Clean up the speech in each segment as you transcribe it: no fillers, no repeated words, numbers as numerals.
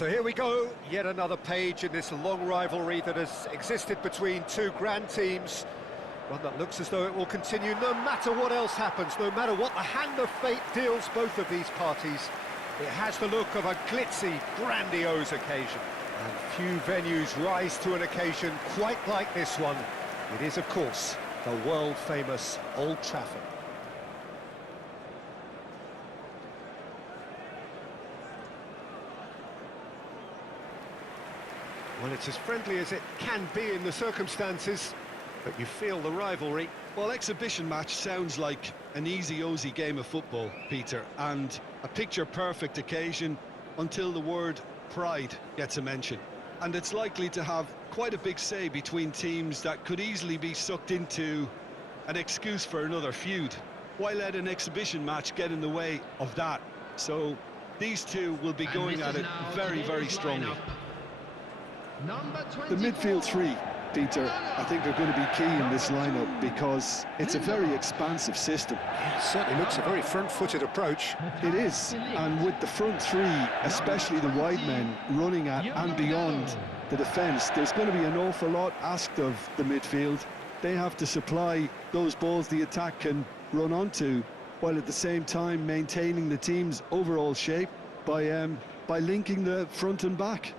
So here we go, yet another page in this long rivalry that has existed between two grand teams. One that looks as though it will continue no matter what else happens, no matter what the hand of fate deals both of these parties. It has the look of a glitzy, grandiose occasion. And few venues rise to an occasion quite like this one. It is, of course, the world-famous Old Trafford. Well, it's as friendly as it can be in the circumstances, but you feel the rivalry. Well, exhibition match sounds like an easy-ozy game of football, Peter, and a picture-perfect occasion until the word pride gets a mention. And it's likely to have quite a big say between teams that could easily be sucked into an excuse for another feud. Why let an exhibition match get in the way of that? So these two will be going at it very, very strongly. The midfield three, Peter, I think are going to be key in this lineup because it's a very expansive system. It certainly looks a very front-footed approach. It is, and with the front three, especially the wide men, running at and beyond the defence, there's going to be an awful lot asked of the midfield. They have to supply those balls the attack can run onto, while at the same time maintaining the team's overall shape by linking the front and back.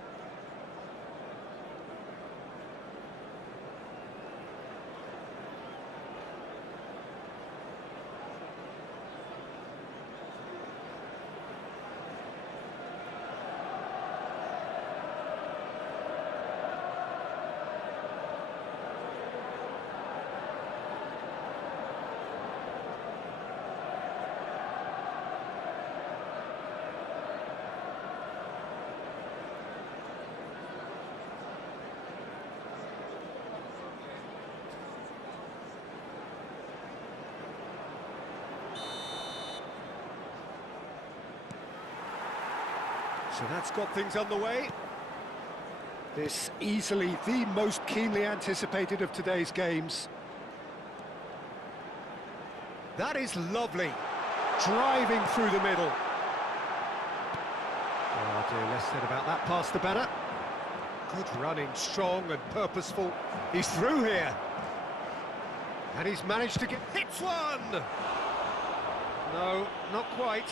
So that's got things underway. This easily the most keenly anticipated of today's games. That is lovely. Driving through the middle. Oh dear, less said about that pass the better. Good running, strong and purposeful. He's through here. And he's managed to get... hits one! No, not quite.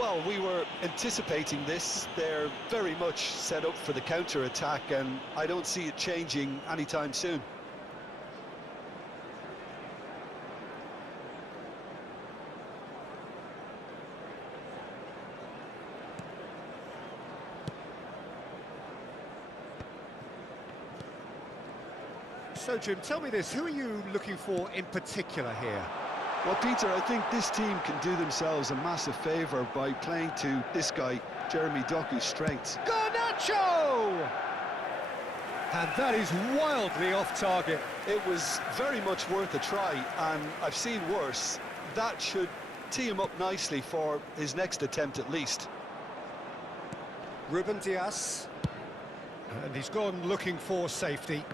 Well, we were anticipating this. They're very much set up for the counter-attack, and I don't see it changing anytime soon. So, Jim, tell me this, who are you looking for in particular here? Well, Peter, I think this team can do themselves a massive favour by playing to this guy, Jeremy Doku's strengths. Garnacho! And that is wildly off target. It was very much worth a try, and I've seen worse. That should tee him up nicely for his next attempt at least. Ruben Dias. And he's gone looking for safety.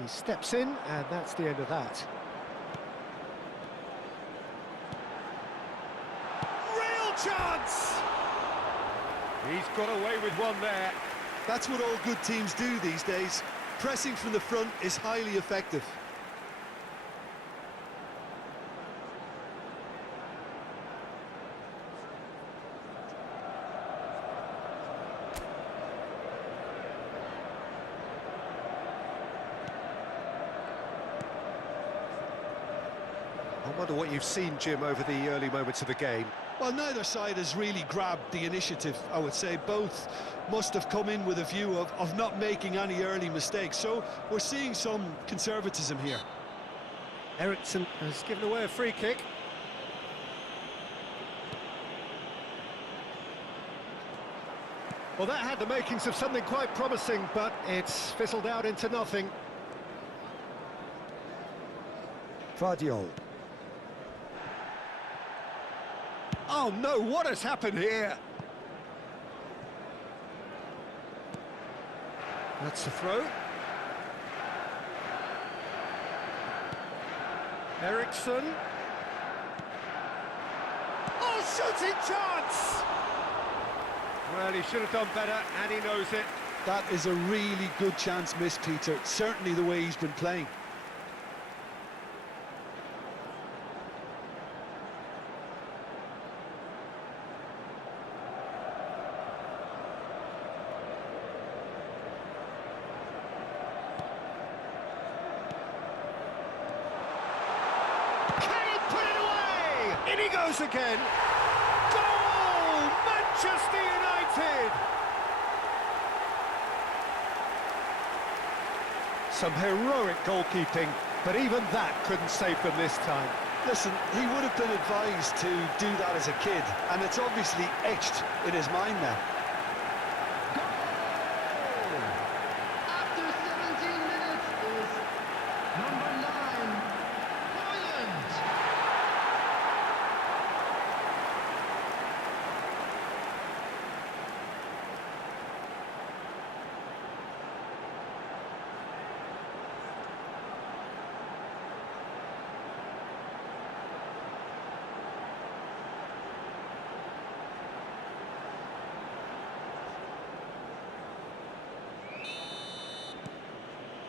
He steps in, and that's the end of that. Real chance! He's got away with one there. That's what all good teams do these days. Pressing from the front is highly effective. I wonder what you've seen, Jim, over the early moments of the game. Well, neither side has really grabbed the initiative, I would say. Both must have come in with a view of not making any early mistakes. So we're seeing some conservatism here. Eriksson has given away a free kick. Well, that had the makings of something quite promising, but it's fizzled out into nothing. Vardiol. Oh no, what has happened here? That's the throw. Eriksson. Oh, shooting chance! Well, he should have done better, and he knows it. That is a really good chance missed, Peter. Certainly the way he's been playing. Can he put it away? In he goes again. Goal! Manchester United! Some heroic goalkeeping, but even that couldn't save them this time. Listen, he would have been advised to do that as a kid, and it's obviously etched in his mind now. After 17 minutes is number 9, Holland.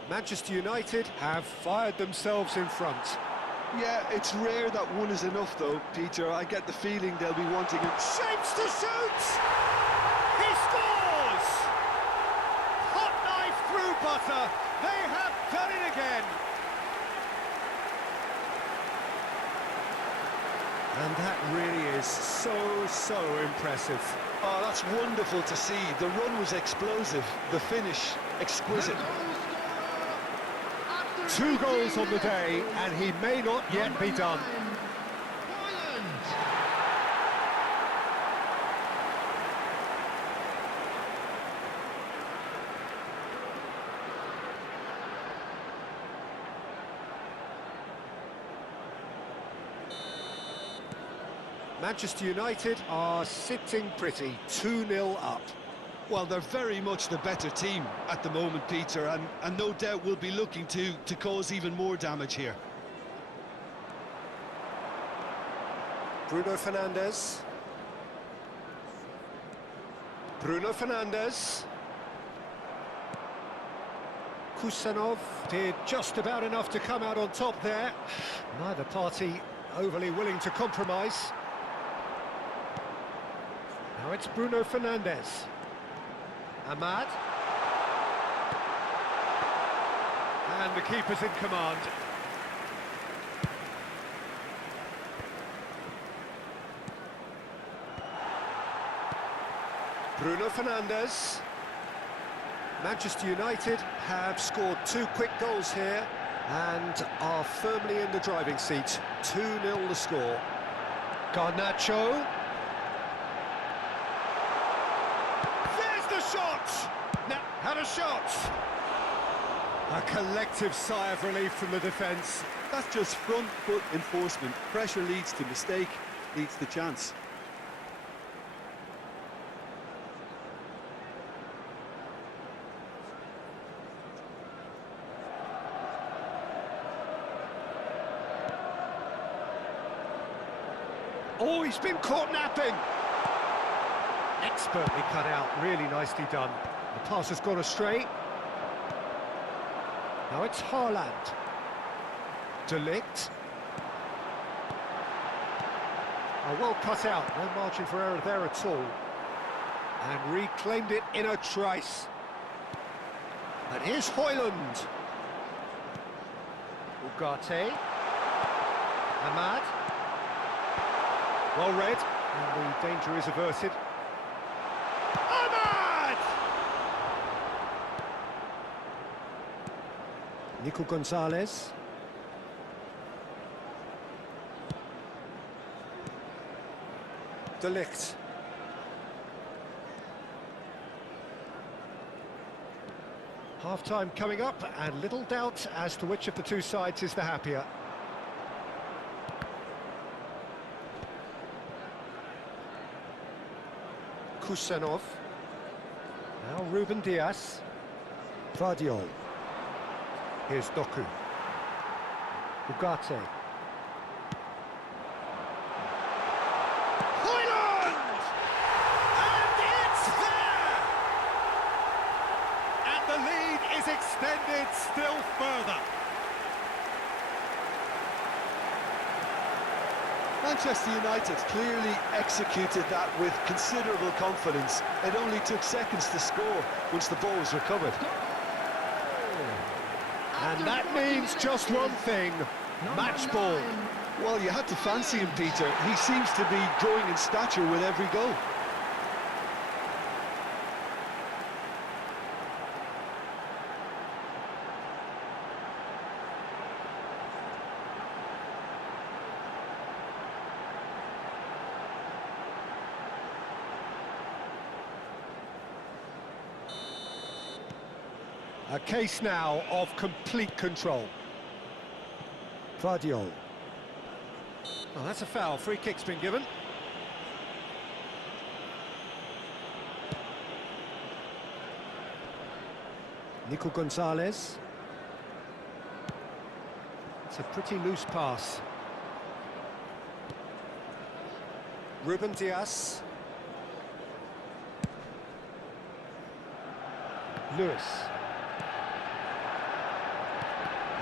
Manchester United have fired themselves in front. Yeah, it's rare that one is enough, though, Peter. I get the feeling they'll be wanting it. Shapes to shoot! He scores! Hot knife through butter. They have done it again. And that really is so impressive. Oh, that's wonderful to see. The run was explosive, the finish exquisite. Two goals on the day, and he may not yet be done. Manchester United are sitting pretty, 2-0 up. Well, they're very much the better team at the moment, Peter, and no doubt will be looking to cause even more damage here. Bruno Fernandes. Bruno Fernandes. Kusanov did just about enough to come out on top there. Neither party overly willing to compromise. Now it's Bruno Fernandes. Ahmad. And the keeper's in command. Bruno Fernandes. Manchester United have scored 2 quick goals here and are firmly in the driving seat. 2-0 the score. Garnacho. Shot! Now, had a shot! A collective sigh of relief from the defence. That's just front foot enforcement. Pressure leads to mistake, leads to chance. Oh, he's been caught napping! Expertly cut out, really nicely done. The pass has gone astray. Now it's Haaland. De Ligt. Oh, well cut out, no margin for error there at all. And reclaimed it in a trice. And here's Højlund. Ugarte. Ahmad. Well read, and the danger is averted. Ahmad! Nico Gonzalez. De Ligt. Half-time coming up, and little doubt as to which of the two sides is the happier. Kusanov. Now Ruben Diaz. Vardiol. Here's Doku. Ugarte. Højlund! extended still further. Manchester United clearly executed that with considerable confidence. It only took seconds to score once the ball was recovered. And that means just one thing, match ball. Well, you had to fancy him, Peter. He seems to be growing in stature with every goal. A case now of complete control. Vardiol. Oh, that's a foul. Free kick's been given. Nico Gonzalez. It's a pretty loose pass. Ruben Dias. Lewis.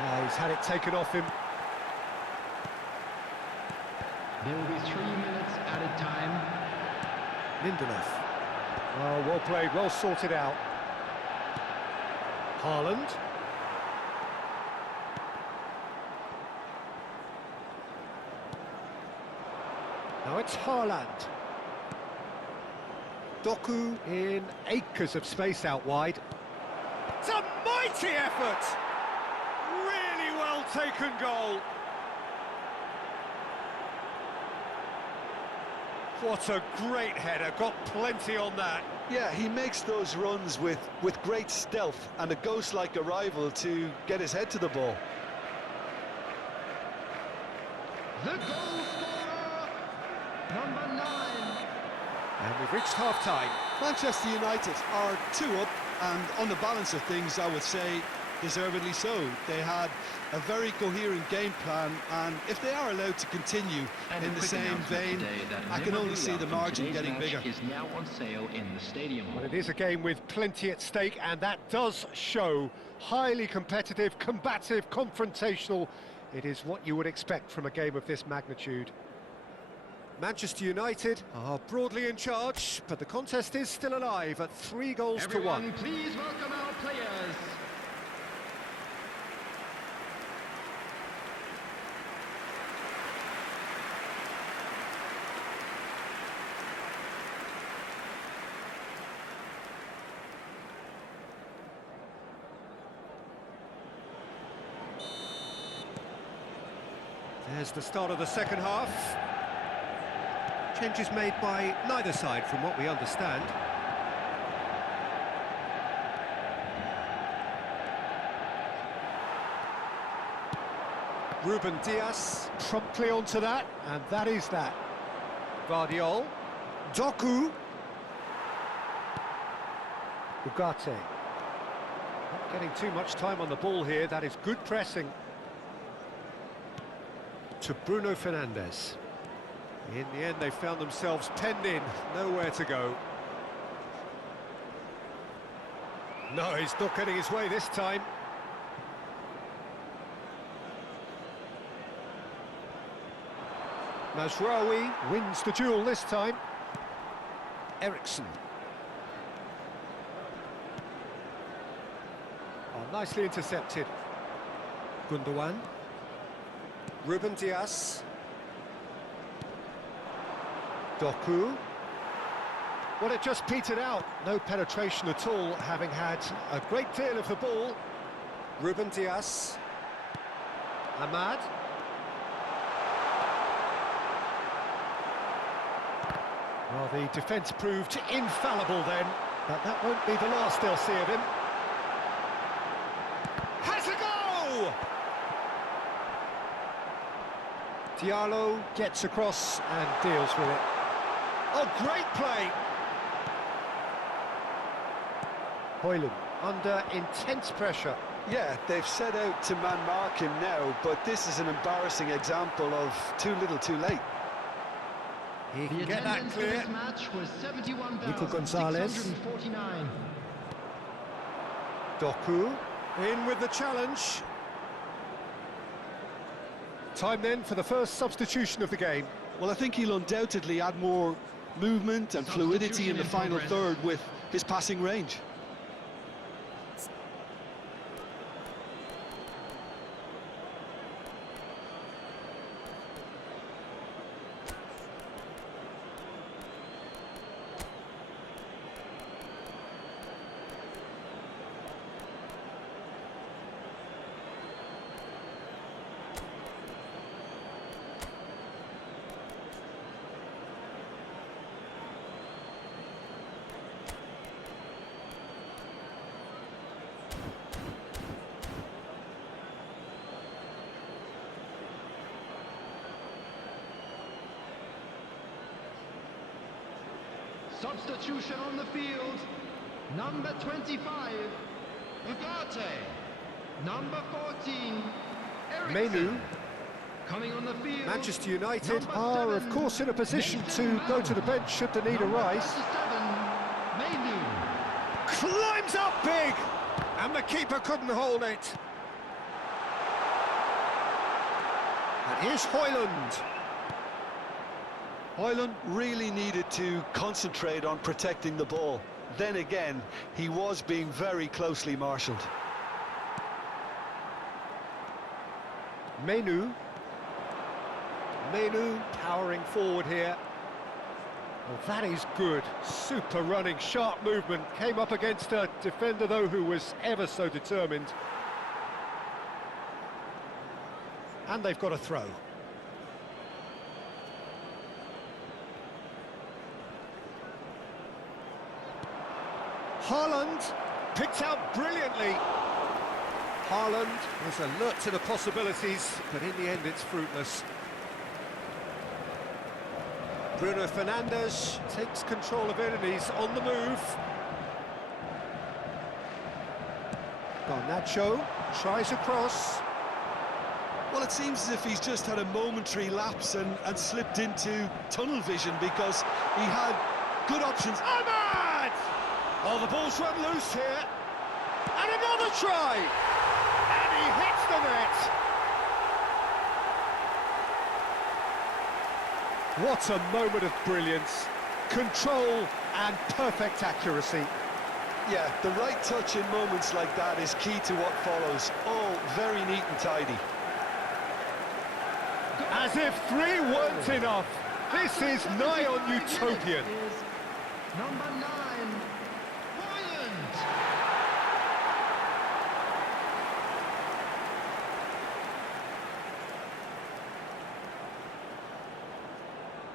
Oh, he's had it taken off him. There will be 3 minutes added time. Lindelof. Oh, well played, well sorted out. Haaland. Now it's Haaland. Doku in acres of space out wide. It's a mighty effort! Really well taken goal. What a great header, got plenty on that. Yeah, he makes those runs with great stealth and a ghost-like arrival to get his head to the ball. The goal scorer, number 9. And we've reached half-time. Manchester United are 2 up, and on the balance of things, I would say deservedly so. They had a very coherent game plan, and if they are allowed to continue in the same vein, I can only see the margin getting bigger. Is now on sale in the stadium. Well, it is a game with plenty at stake, and that does show highly competitive, combative, confrontational. It is what you would expect from a game of this magnitude. Manchester United are broadly in charge, but the contest is still alive at 3 goals to 1. Please welcome our players. There's the start of the second half. Changes made by neither side, from what we understand. Ruben Dias promptly onto that, and that is that. Vardiol. Doku. Ugarte. Not getting too much time on the ball here, that is good pressing. To Bruno Fernandes. In the end, they found themselves penned in, nowhere to go. No, he's not getting his way this time. Mazraoui wins the duel this time. Eriksson. Oh, nicely intercepted. Gundogan. Ruben Dias. Doku. Well, it just petered out. No penetration at all, having had a great deal of the ball. Ruben Dias. Ahmad. Well, the defence proved infallible then, but that won't be the last they'll see of him. Has a go! Diallo gets across and deals with it. Oh, great play! Højlund under intense pressure. Yeah, they've set out to man-mark him now, but this is an embarrassing example of too little too late. He can The get that attendance for clear. this match was Nico Gonzalez. 71,649. Doku. In with the challenge. Time then for the first substitution of the game. Well, I think he'll undoubtedly add more movement and fluidity in the final third with his passing range. Substitution on the field. Number 25, Ugarte. Number 14, Menu. Coming on the field. Manchester United Number are, 7, of course, in a position Nathan to go to the bench should the need Number arise. 37, Menu. Climbs up big, and the keeper couldn't hold it. And here's Højlund. Højlund really needed to concentrate on protecting the ball. Then again, he was being very closely marshalled. Menu powering forward here. Well, that is good. Super running, sharp movement. Came up against a defender, though, who was ever so determined. And they've got a throw. Haaland picked out brilliantly. Haaland was alert to the possibilities, but in the end it's fruitless. Bruno Fernandes takes control of it and he's on the move. Garnacho tries a cross. Well, it seems as if he's just had a momentary lapse and slipped into tunnel vision because he had good options. Ahmad! Oh, the ball's run loose here. And another try! And he hits the net! What a moment of brilliance. Control and perfect accuracy. Yeah, the right touch in moments like that is key to what follows. All very neat and tidy. As if 3 weren't enough. This is nigh on utopian. Number 9, Højlund.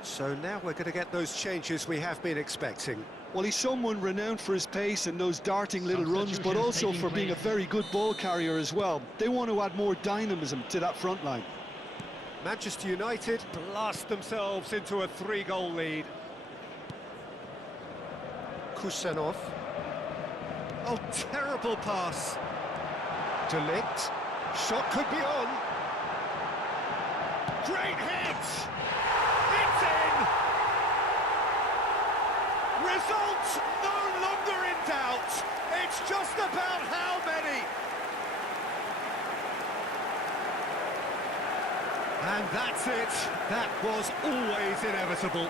So now we're going to get those changes we have been expecting. Well, he's someone renowned for his pace and those darting little runs, but also for being a very good ball carrier as well. They want to add more dynamism to that front line. Manchester United blast themselves into a 3-goal lead. Kusanov. Oh, terrible pass. De Ligt. Shot could be on. Great hit! It's in! Results no longer in doubt. It's just about how many. And that's it. That was always inevitable.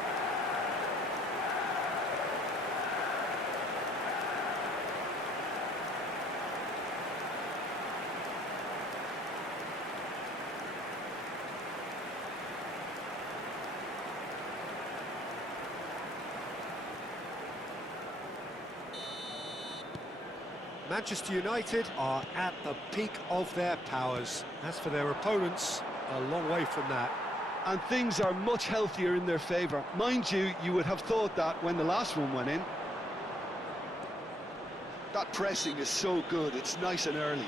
Manchester United are at the peak of their powers. As for their opponents, a long way from that. And things are much healthier in their favour. Mind you, you would have thought that when the last one went in. That pressing is so good, it's nice and early.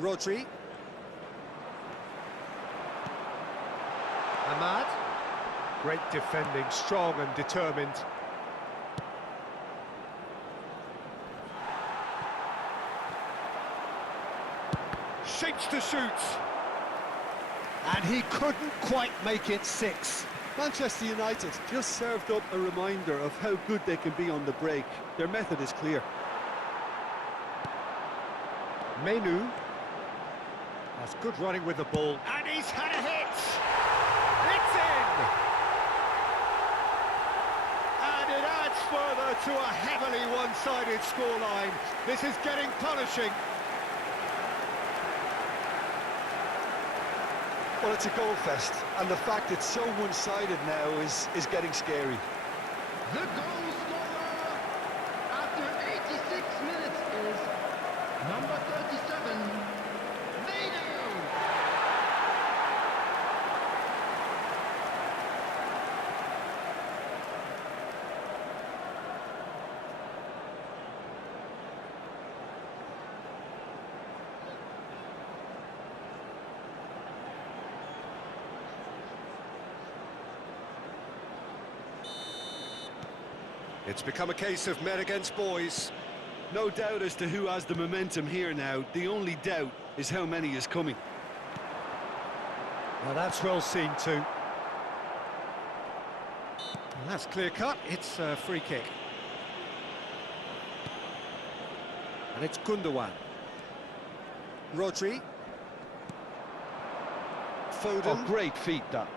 Rodri. Ahmad. Great defending, strong and determined. chance to shoot. And he couldn't quite make it 6. Manchester United just served up a reminder of how good they can be on the break. Their method is clear. Menu. That's good running with the ball. And he's had a hit! It's in! And it adds further to a heavily one-sided scoreline. This is getting punishing. Well, it's a goal fest, and the fact it's so one-sided now is getting scary. The goal scorer after 86 minutes is number 37, Vado. It's become a case of men against boys. No doubt as to who has the momentum here now. The only doubt is how many is coming. Well, that's well seen too. And that's clear cut. It's a free kick. And it's Gundogan. Rodri. Foden. Oh, great feat, that.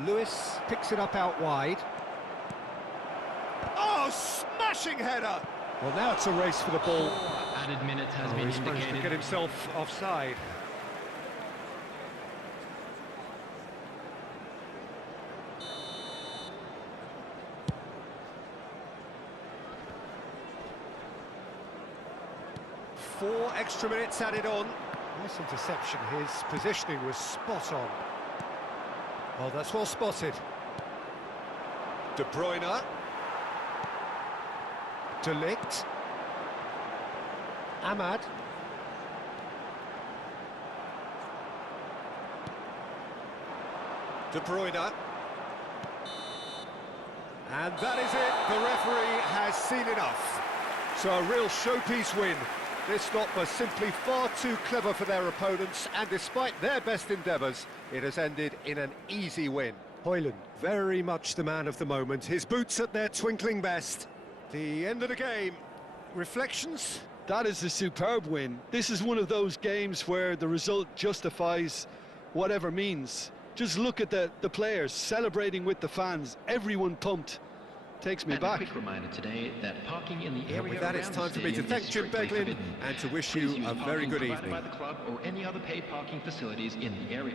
Lewis picks it up out wide. Oh, smashing header! Well, now it's a race for the ball. Added minutes has been He's managed to indicated. get himself offside. Four extra minutes added on. Nice interception. His positioning was spot on. Oh, that's well spotted. De Bruyne. De Ligt. Ahmad. De Bruyne. And that is it. The referee has seen enough. So a real showpiece win. This stop was simply far too clever for their opponents, and despite their best endeavours, it has ended in an easy win. Højlund, very much the man of the moment. His boots at their twinkling best. The end of the game. Reflections? That is a superb win. This is one of those games where the result justifies whatever means. Just look at the players celebrating with the fans. Everyone pumped. Takes me And back. a quick reminder today that parking in the area With that, it's around time the for me to stadium thank is Jim strictly Beglin forbidden. and to wish Please you use a very parking good provided evening. by the club or any other paid parking facilities in the area.